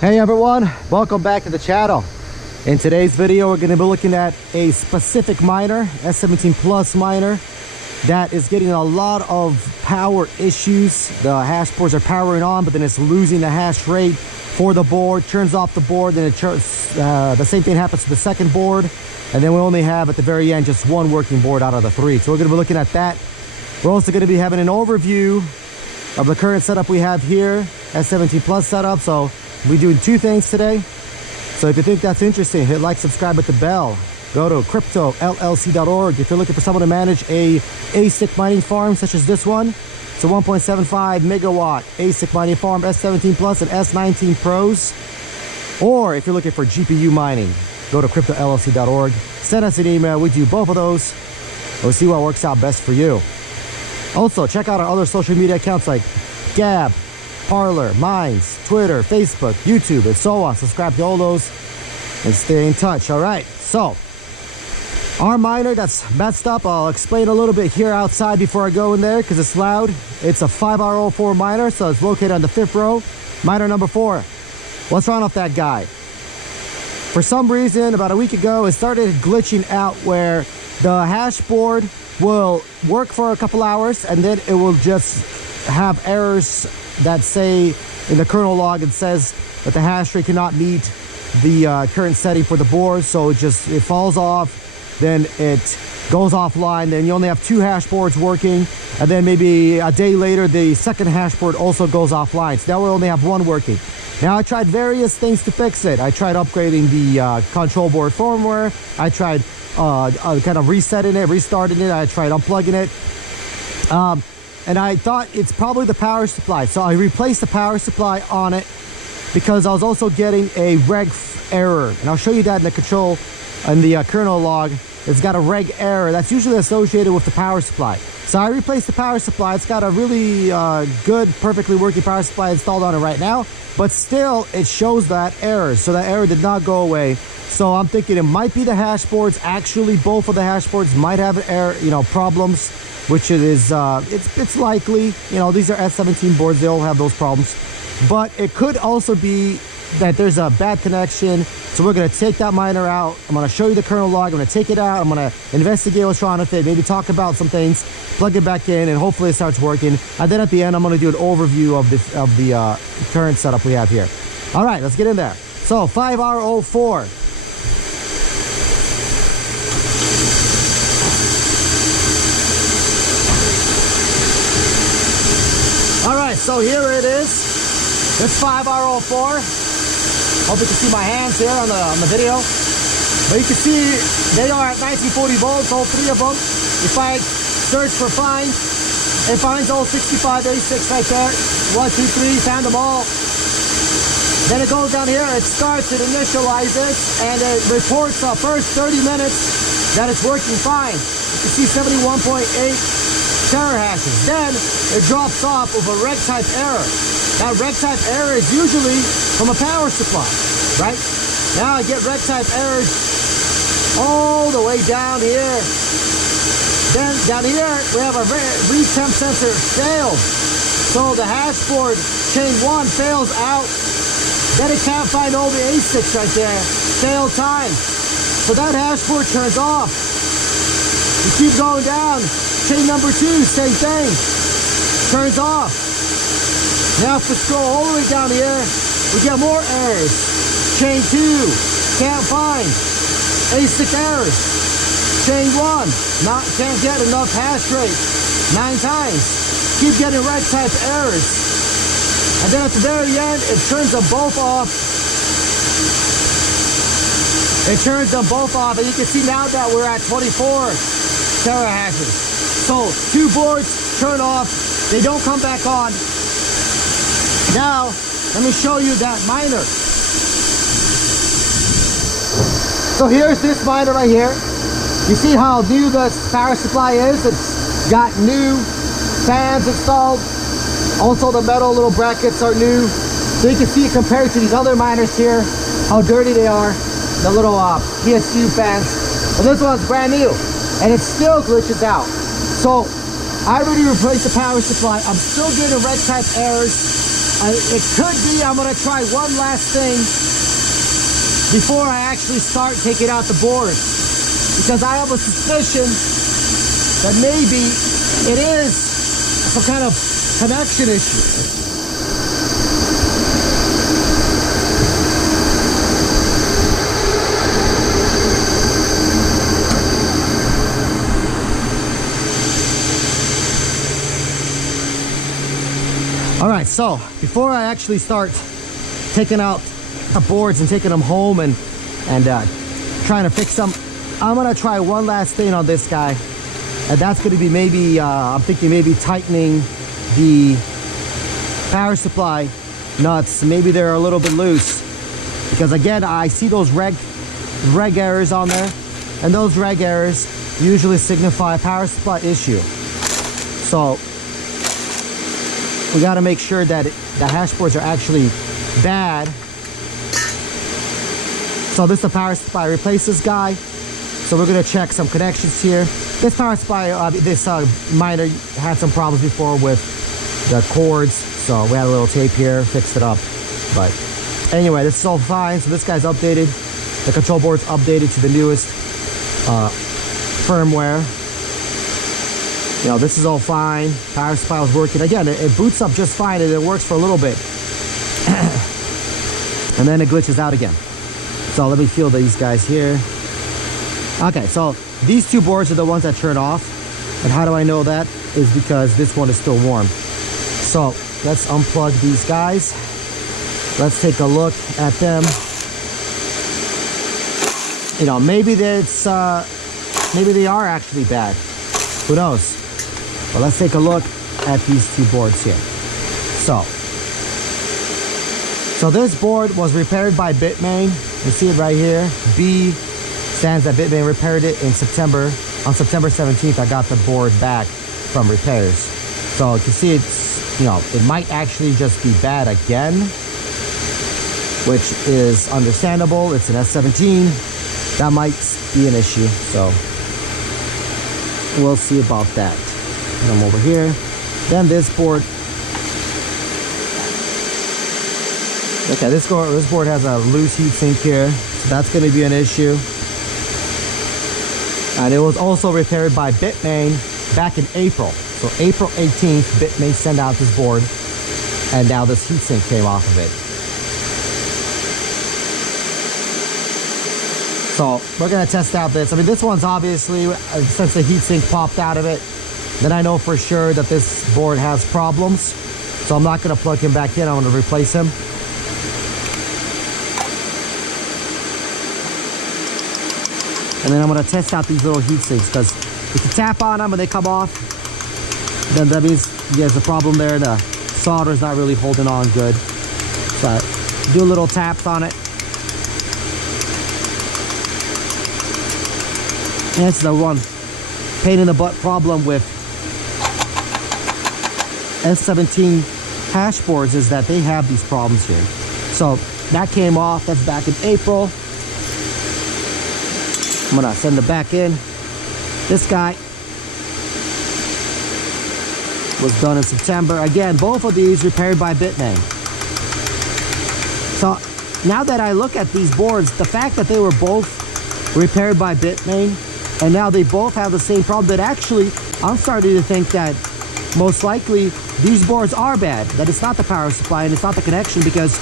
Hey everyone, welcome back to the channel. In today's video, we're going to be looking at a specific miner, S17 Plus miner, that is getting a lot of power issues. The hash boards are powering on, but then it's losing the hash rate for the board, turns off the board, then the same thing happens to the second board, and then we only have at the very end just one working board out of the three. So we're going to be looking at that. We're also going to be having an overview of the current setup we have here, S17 Plus setup. So we're doing two things today. So if you think that's interesting, hit like, subscribe, hit the bell. Go to cryptollc.org if you're looking for someone to manage a Asic mining farm such as this one. It's a 1.75 megawatt Asic mining farm, S17 Plus and S19 Pros. Or if you're looking for GPU mining, go to cryptollc.org. Send us an email. We do both of those. We'll see what works out best for you. Also, check out our other social media accounts like Gab, Parler, Minds, Twitter, Facebook, YouTube, and so on. Subscribe to all those and stay in touch. All right, so our miner that's messed up, I'll explain a little bit here outside before I go in there because it's loud. It's a 5R04 miner, so it's located on the 5th row. Miner number 4. What's wrong with that guy? For some reason, about a week ago, it started glitching out where the hash board will work for a couple hours and then it will just have errors that say in the kernel log, it says that the hash rate cannot meet the current setting for the board. So it falls off, then it goes offline, then you only have 2 hash boards working, and then maybe a day later the second hash board also goes offline. So now we only have 1 working. Now I tried various things to fix it. I tried upgrading the control board firmware. I tried kind of resetting it, restarting it. I tried unplugging it. And I thought it's probably the power supply. So I replaced the power supply on it because I was also getting a reg error. And I'll show you that in the control and the kernel log. It's got a reg error that's usually associated with the power supply. So I replaced the power supply. It's got a really good, perfectly working power supply installed on it right now. But still, it shows that error. So that error did not go away. So I'm thinking it might be the hash boards. Actually, both of the hash boards might have error, problems, which it is, it's likely. These are S17 boards. They all have those problems. But it could also be that there's a bad connection. So we're going to take that miner out. I'm going to show you the kernel log. I'm going to take it out. I'm going to investigate what's wrong with it. Maybe talk about some things, plug it back in, and hopefully it starts working. And then at the end, I'm going to do an overview of the current setup we have here. All right, let's get in there. So 5R04. All right, so here it is. It's 5R04. Hope you can see my hands here on the video. But you can see they are at 1940 volts, all 3 of them. If I search for find, it finds all 65 Asics right there. 1, 2, 3, found them all. Then it goes down here, it starts, it initializes, and it reports the first 30 minutes that it's working fine. You can see 71.8 terahashes. Then it drops off with a reg type error. That reg type error is usually from a power supply, right? Now I get reg type errors all the way down here. Then down here we have a read temp sensor failed. So the hash board chain 1 fails out. Then it can't find all the Asics right there. Fail time. So that hash board turns off. You keep going down. Chain number 2, same thing. Turns off. Now if we scroll all the way down here, we get more errors. Chain 2, can't find. Asic errors. Chain 1, can't get enough hash rate. 9 times. Keep getting reg type errors. And then at the very end, it turns them both off. It turns them both off, and you can see now that we're at 24 terahashes. So 2 boards turn off, they don't come back on. Now, let me show you that miner. So here's this miner right here. You see how new the power supply is? It's got new fans installed. Also the metal little brackets are new. So you can see compared to these other miners here, how dirty they are. The little PSU fans. But this one's brand new. And it still glitches out. So I already replaced the power supply. I'm still getting reg type errors. It could be I'm gonna try one last thing before I actually start taking out the boards, because I have a suspicion that maybe it is some kind of connection issue. All right, so before I actually start taking out the boards and taking them home and trying to fix them, I'm gonna try one last thing on this guy, and that's gonna be maybe I'm thinking maybe tightening the power supply nuts. Maybe they're a little bit loose, because again I see those reg errors on there, and those reg errors usually signify a power supply issue. So we got to make sure that the hash boards are actually bad. So this is the power supply. Replace this guy. So we're going to check some connections here. This power supply, this miner had some problems before with the cords. So we had a little tape here, fixed it up. But anyway, this is all fine. So this guy's updated. The control board's updated to the newest firmware. You know, this is all fine. Power supply was working. Again, it boots up just fine, and it works for a little bit. And then it glitches out again. So let me feel these guys here. Okay, so these two boards are the ones that turn off. And how do I know that? Is because this one is still warm. So let's unplug these guys. Let's take a look at them. You know, maybe maybe they are actually bad. Who knows? Well, let's take a look at these two boards here. So this board was repaired by Bitmain. You see it right here. B stands that Bitmain repaired it in September. On September 17th, I got the board back from repairs. So you can see it's, you know, it might actually just be bad again, which is understandable. It's an S17. That might be an issue. So we'll see about that. Put them over here. Then this board. Okay, this board has a loose heatsink here, so that's going to be an issue. And it was also repaired by Bitmain back in April. So April 18th, Bitmain sent out this board, and now this heatsink came off of it. So we're going to test out this. I mean, this one's obviously, since the heatsink popped out of it, then I know for sure that this board has problems. So I'm not going to plug him back in. I'm going to replace him. And then I'm going to test out these little heat sinks, because if you tap on them and they come off, then that means there's a problem there. The solder is not really holding on good. So I do a little taps on it. And that's the one pain in the butt problem with S17 hash boards, is that they have these problems here. So that came off. That's back in April. I'm gonna send it back in. This guy was done in September. Again, both of these repaired by Bitmain. So now that I look at these boards, the fact that they were both repaired by Bitmain and now they both have the same problem, that actually I'm starting to think that most likely these boards are bad, that it's not the power supply and it's not the connection, because,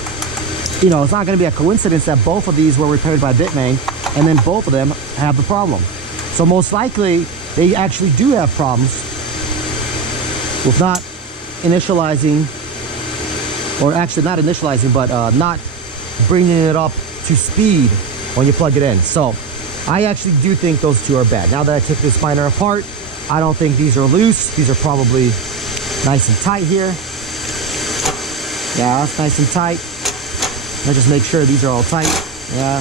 you know, it's not going to be a coincidence that both of these were repaired by Bitmain and then both of them have the problem. So most likely they actually do have problems with not initializing, or actually not initializing, but not bringing it up to speed when you plug it in. So I actually do think those two are bad. Now that I took this miner apart, I don't think these are loose. These are probably nice and tight here. Yeah, that's nice and tight. Let's just make sure these are all tight. Yeah,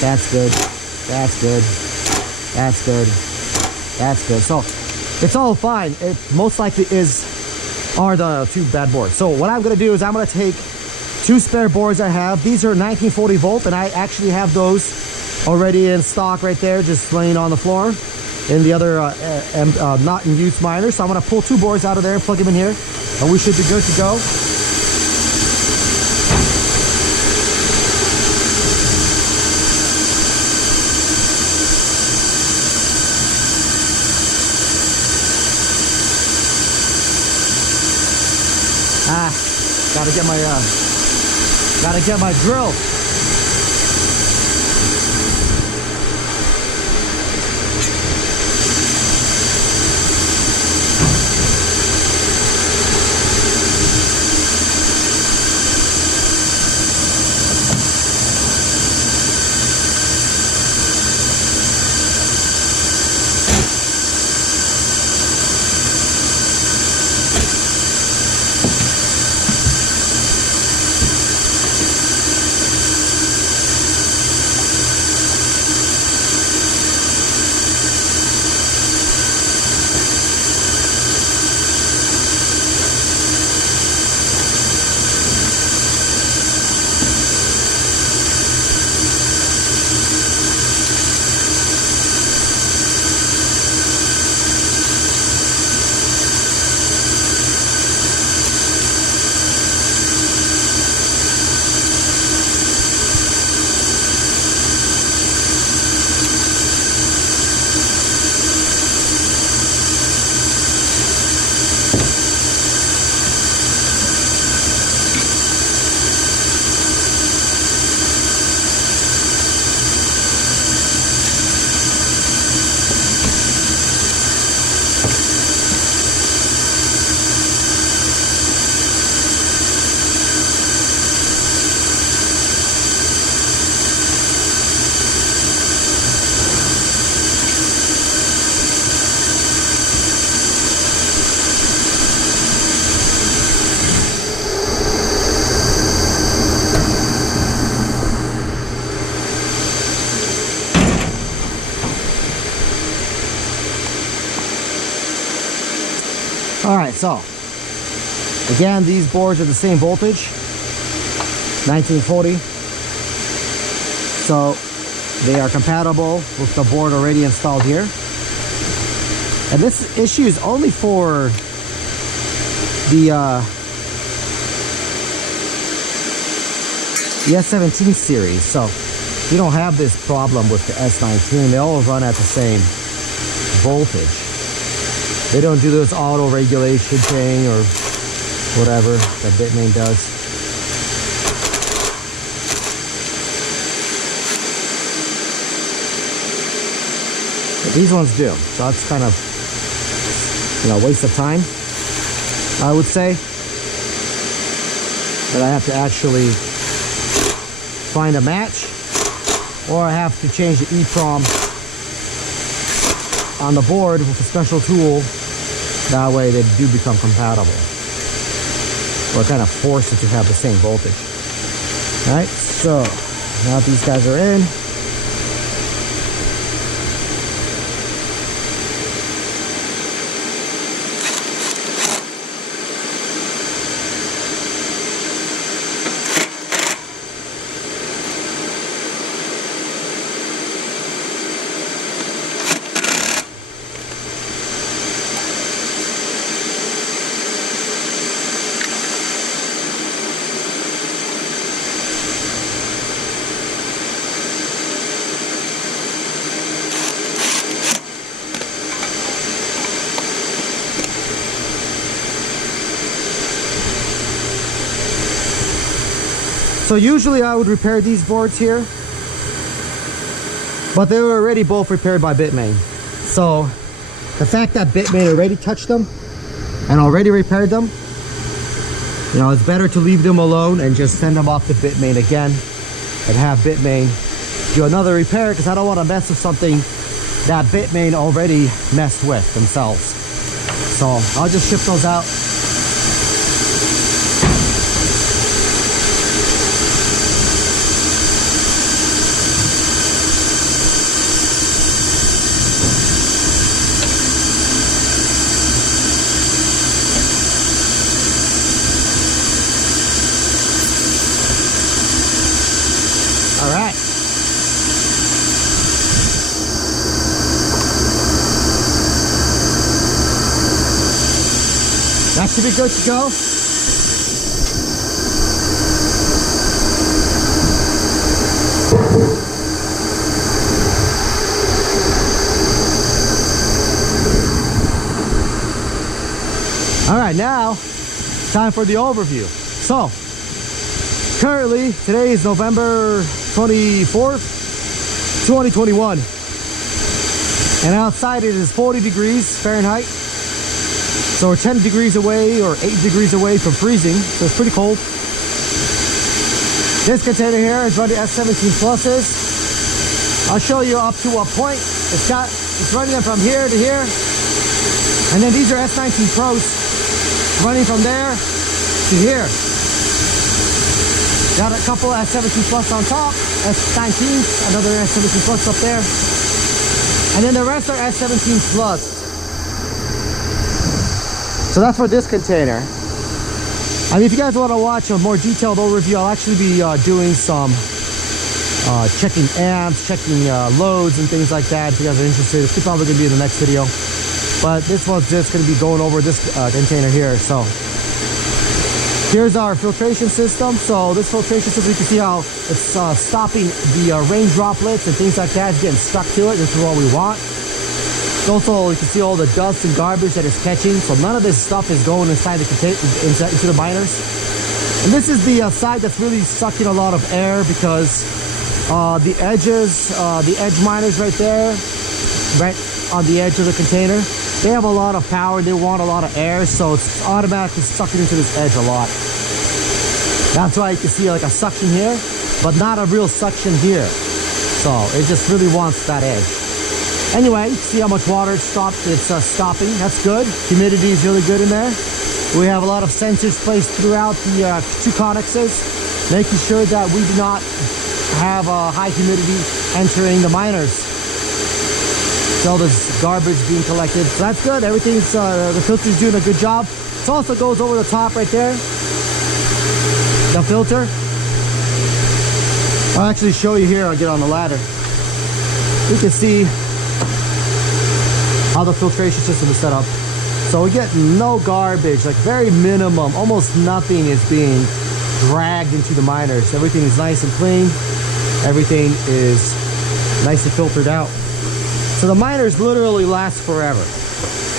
that's good. That's good. That's good. That's good. So it's all fine. It most likely are the two bad boards. So what I'm going to do is I'm going to take two spare boards I have. These are 1940 volt, and I actually have those already in stock right there, just laying on the floor in the other not in use miner. So I'm going to pull two boards out of there and plug them in here, and we should be good to go. Gotta get my drill. All right, so again, these boards are the same voltage, 1940. So they are compatible with the board already installed here. And this issue is only for the S17 series. So you don't have this problem with the S19. They all run at the same voltage. They don't do this auto regulation thing or whatever that bitmain does. But these ones do. So that's kind of, you know, waste of time, I would say. But I have to actually find a match, or I have to change the EEPROM on the board with a special tool. That way they do become compatible, or kind of force it to have the same voltage. All right, so now these guys are in. So usually I would repair these boards here, but they were already both repaired by Bitmain. So the fact that Bitmain already touched them and already repaired them, you know, it's better to leave them alone and just send them off to Bitmain again and have Bitmain do another repair, because I don't want to mess with something that Bitmain already messed with themselves. So I'll just ship those out. All right. That should be good to go. All right, now time for the overview. So currently today is November 24th 2021, and outside it is 40 degrees Fahrenheit. So we're 10 degrees away or 8 degrees away from freezing, so it's pretty cold. This container here is running S17 pluses. I'll show you up to what point. It's running them from here to here. And then these are S19 Pros running from there to here. Got a couple S17 Plus on top, S19s, another S17 Plus up there. And then the rest are S17 Plus. So that's for this container. I mean, if you guys want to watch a more detailed overview, I'll actually be doing some checking amps, checking loads and things like that. If you guys are interested, it's probably going to be in the next video. But this one's just going to be going over this container here. So here's our filtration system. So this filtration system, you can see how it's stopping the rain droplets and things like that. It's getting stuck to it. This is what we want. Also, you can see all the dust and garbage that it's catching. So none of this stuff is going inside the container, into the miners. And this is the side that's really sucking a lot of air, because the edges, the edge miners right there, right on the edge of the container, they have a lot of power. They want a lot of air, so it's automatically sucking into this edge a lot. That's why you can see like a suction here, but not a real suction here. So it just really wants that edge. Anyway, see how much water it's stopping. That's good. Humidity is really good in there. We have a lot of sensors placed throughout the two connexes, making sure that we do not have high humidity entering the miners. So all this garbage being collected. So that's good. Everything's the filter's doing a good job. It also goes over the top right there. The filter. I'll actually show you here. I'll get on the ladder. You can see how the filtration system is set up. So we get no garbage, like very minimum, almost nothing is being dragged into the miners. Everything is nice and clean. Everything is nice and filtered out. So the miners literally last forever.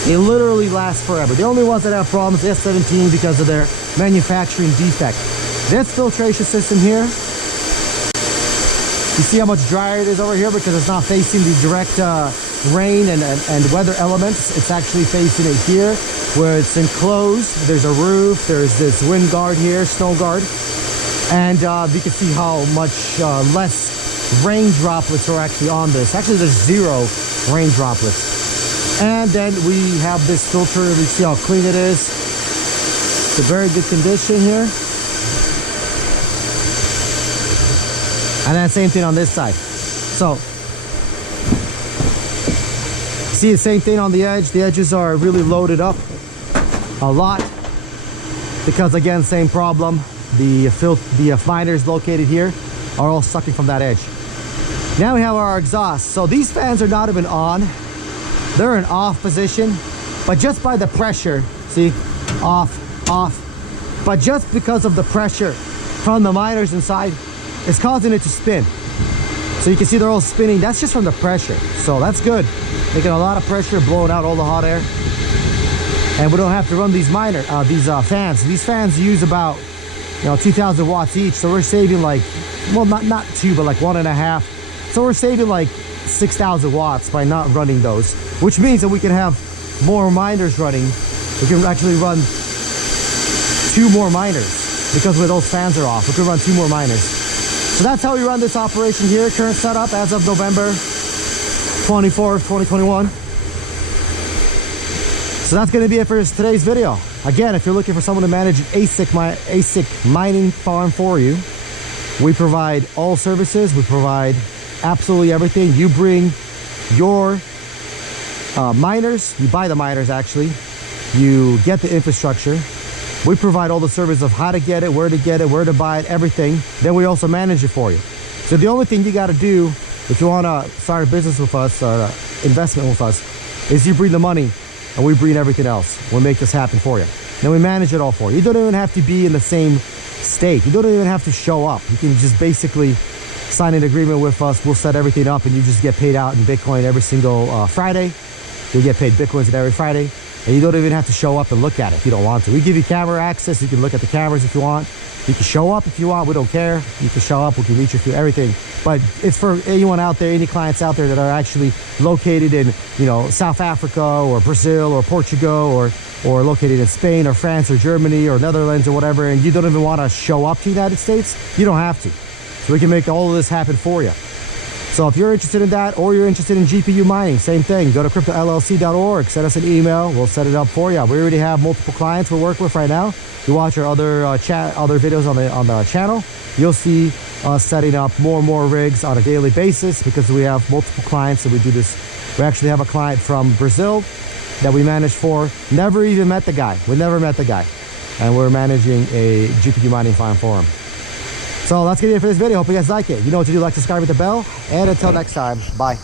They literally last forever. The only ones that have problems is S17 because of their manufacturing defect. This filtration system here, you see how much drier it is over here because it's not facing the direct rain and weather elements. It's actually facing it here where it's enclosed. There's a roof, there's this wind guard here, snow guard, and you can see how much less rain droplets are actually on this. Actually, there's zero rain droplets. And then we have this filter. We see how clean it is. It's a very good condition here. And then same thing on this side. So see the same thing on the edge. The edges are really loaded up a lot because, again, same problem. The miners located here are all sucking from that edge. Now we have our exhaust. So these fans are not even on. They're in off position, but just by the pressure, see, off, off. But just because of the pressure from the miners inside, it's causing it to spin. So you can see they're all spinning. That's just from the pressure. So that's good. Making a lot of pressure, blowing out all the hot air. And we don't have to run these fans. These fans use about 2,000 watts each. So we're saving like, well, not two, but like 1.5. So we're saving like 6,000 watts by not running those, which means that we can have more miners running. We can actually run 2 more miners because when those fans are off, we can run 2 more miners. So that's how we run this operation here. Current setup as of November 24th, 2021. So that's going to be it for today's video. Again, if you're looking for someone to manage an ASIC mining farm for you, we provide all services. We provide absolutely everything. You bring your miners, you buy the miners actually, you get the infrastructure. We provide all the service of how to get it, where to buy it, everything. Then we also manage it for you. So the only thing you got to do if you want to start a business with us or investment with us is you bring the money and we bring everything else. We'll make this happen for you. Then we manage it all for you. You don't even have to be in the same state. You don't even have to show up. You can just basically sign an agreement with us. We'll set everything up and you just get paid out in Bitcoin every single Friday. You'll get paid Bitcoins every Friday. And you don't even have to show up and look at it if you don't want to. We give you camera access. You can look at the cameras if you want. You can show up if you want. We don't care. You can show up. We can reach you through everything. But it's for anyone out there, any clients out there that are actually located in, you know, South Africa or Brazil or Portugal or located in Spain or France or Germany or Netherlands or whatever, and you don't even want to show up to the United States. You don't have to. So we can make all of this happen for you. So if you're interested in that, or you're interested in GPU mining, same thing. Go to cryptollc.org, send us an email, we'll set it up for you. We already have multiple clients we're working with right now. You watch our other videos on the channel, you'll see us setting up more and more rigs on a daily basis because we have multiple clients that we do this. We actually have a client from Brazil that we manage for. Never even met the guy. We never met the guy. And we're managing a GPU mining farm for him. So that's gonna be it for this video. Hope you guys like it. You know what to do. Like, subscribe, hit the bell. And until next time, bye.